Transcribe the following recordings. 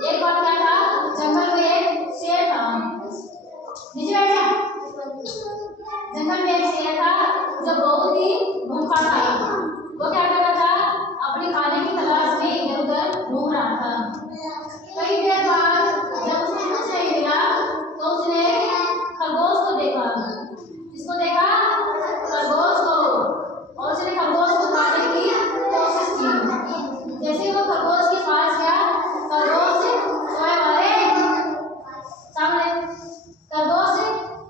एक बार क्या था, जंगल में एक शेर था। नीचे बैठ जा। जंगल में एक शेर था जो बहुत ही भूखा था। वो क्या कर रहा था, अपने खाने की तलाश में इधर उधर घूम रहा था। कई देर बाद जब उसने कुछ नहीं मिला तो उसने खरगोश को देखा। किसको देखा? खरगोश को। और उसने खरगोश को खाने की कोशिश की। जैसे ही वो खरगोश के पास गया, खरगोश सोया वाले सामने खरगोश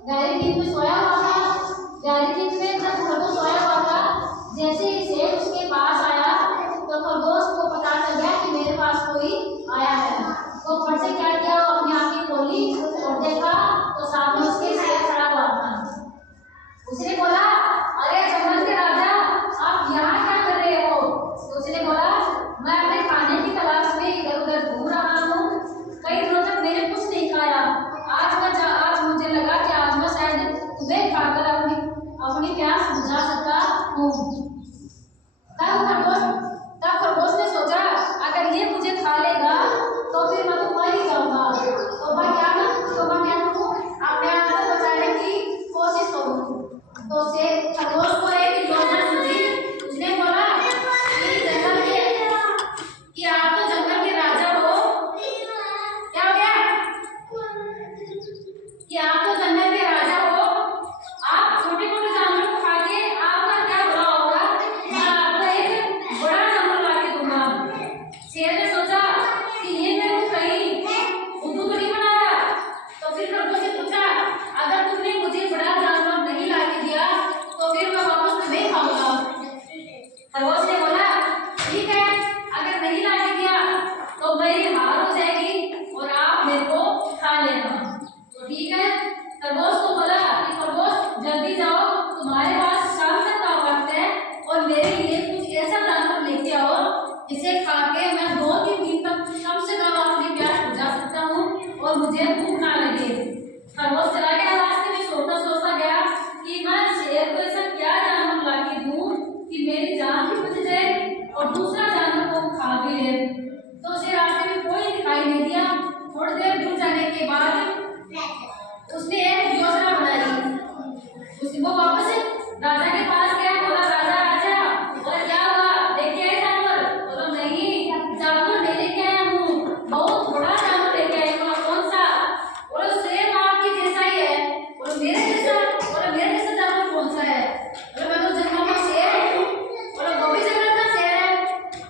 गहरी नींद में सोया हुआ था। गहरी नींद में जब खरगोश सोया हुआ था, जैसे ही शेर उसके पास आया तो खरगोश को पता चल गया कि मेरे पास कोई आया है। वो फट से क्या किया, वो अपनी आंखें खोली और देखा तो सामने उसके शेर खड़ा हुआ था। उसने बोला, अरे जंगल के राजा, आप यहाँ क्या कर रहे हो? तो उसने बोला, मैं अपने खाने की तलाश में इधर उधर घूम रहा हूँ। कई दिनों तक मैंने कुछ नहीं खाया। आज मुझे लगा कि आज मैं शायद तुम्हें खाकर अपनी प्यास बुझा सकता हूँ। तब खरगोश ने सोचा, अगर ये मुझे खा लेगा तो फिर मैं तो मर ही जाऊंगा। तो मैं क्या करूँ, अपने आप को बचाने की कोशिश करूँ। तो खरगोश को एक योजना सूझी। उसने बोला कि आप तो जंगल के राजा हो। क्या हो गया? कि आप तो जंगल के राजा हो। आप छोटे मोटे जानवरों को खा के आपका क्या बुरा होगा? मैं आपको एक बड़ा जानवर ला के दूंगा। शेर ने सोचा कि ये मेरे को कहीं बुद्धू तो नहीं बनाया। तो फिर खरगोश से पूछा, अगर तुमने मुझे बड़ा जानवर नहीं ला के दिया तो फिर मैं वापस तुम्हें खाऊंगा। खरगोश ने बोला, ठीक है, अगर नहीं ला के दिया तो मेरी हार हो जाएगी और आप मेरे को खा लेना। तो ठीक है, खरगोश को बोला कि खरगोश जल्दी जाओ, तुम्हारे पास शाम तक का वक्त है और मेरे लिए कुछ ऐसा जानवर लेके आओ जिसे खा के मैं 2-3 दिन तक कम से कम अपनी प्यास बुझा सकता हूँ और मुझे भूख ना लगे। खरगोश चला गया। रास्ते में सोचता गया कि मैं शेर को ऐसा क्या जानवर ला के दूं कि मेरी जान भी बच जाए और दूसरा जानवर को खा भी ले। तो उसे रास्ते में कोई दिखाई नहीं दिया। थोड़ी देर दूर जाने के बाद उसने एक योजना बनाई। वो वापस राजा के पास गया। बोला, राजा आजा। बोला, क्या हुआ, लेके आए जानवर? बोला, नहीं, जानवर नहीं लेके आया हूँ, बहुत बड़ा जानवर लेके आया। बोला, कौन सा? बोला, शेर आपके जैसा ही है। बोला, मेरे जैसा? बोला, मेरे जैसा जानवर कौन सा है? बोला, मैं तो जंगल में शेर हूँ। बोला, वो भी जंगल का शेर है।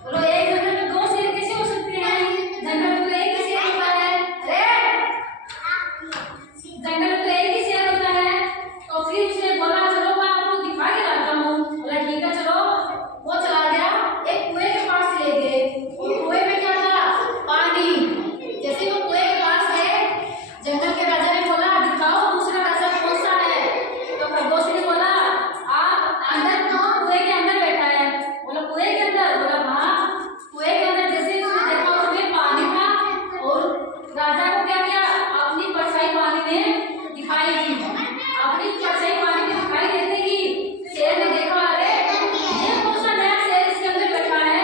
बोला, एक जंगल में 2 शेर कैसे हो सकते हैं? जंगल में तो एक ही शेर होता है। जंगल में तो एक ही शेर होता है। तो फिर उसने बोला, चलो मैं आपको दिखा के लाता हूँ। बोला, ठीक है, चलो। वो चला गया, एक कुएं के पास ले गए। कुएं में क्या था? पानी। जैसे वो कुएं के पास गए, जंगल के राजा ने बोला, दिखाओ दूसरा राजा कौन सा है? तो खरगोश ने बोला, आप अंदर कौन? कुएं के अंदर बैठा है। बोला, कुएं के अंदर? बोला, हाँ, कुएं के अंदर। जैसे उसने देखा उसमें पानी था और राजा को क्या किया, अपनी परछाई पानी में दिखाई दी। अपनी परछाई पानी में दिखाई देते ही शेर ने देखा, अरे ये कौन सा नया शेर इसके अंदर बैठा है,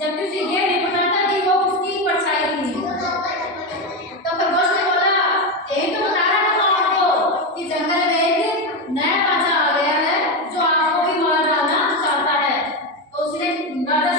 जबकि उसे ये नहीं पता था कि वो उसकी परछाई थी। तो खरगोश ने बोला, यही तो बता रहा था आपको कि जंगल में एक नया राजा आ गया है जो आपको भी मार डालना चाहता है। तो उसने राजा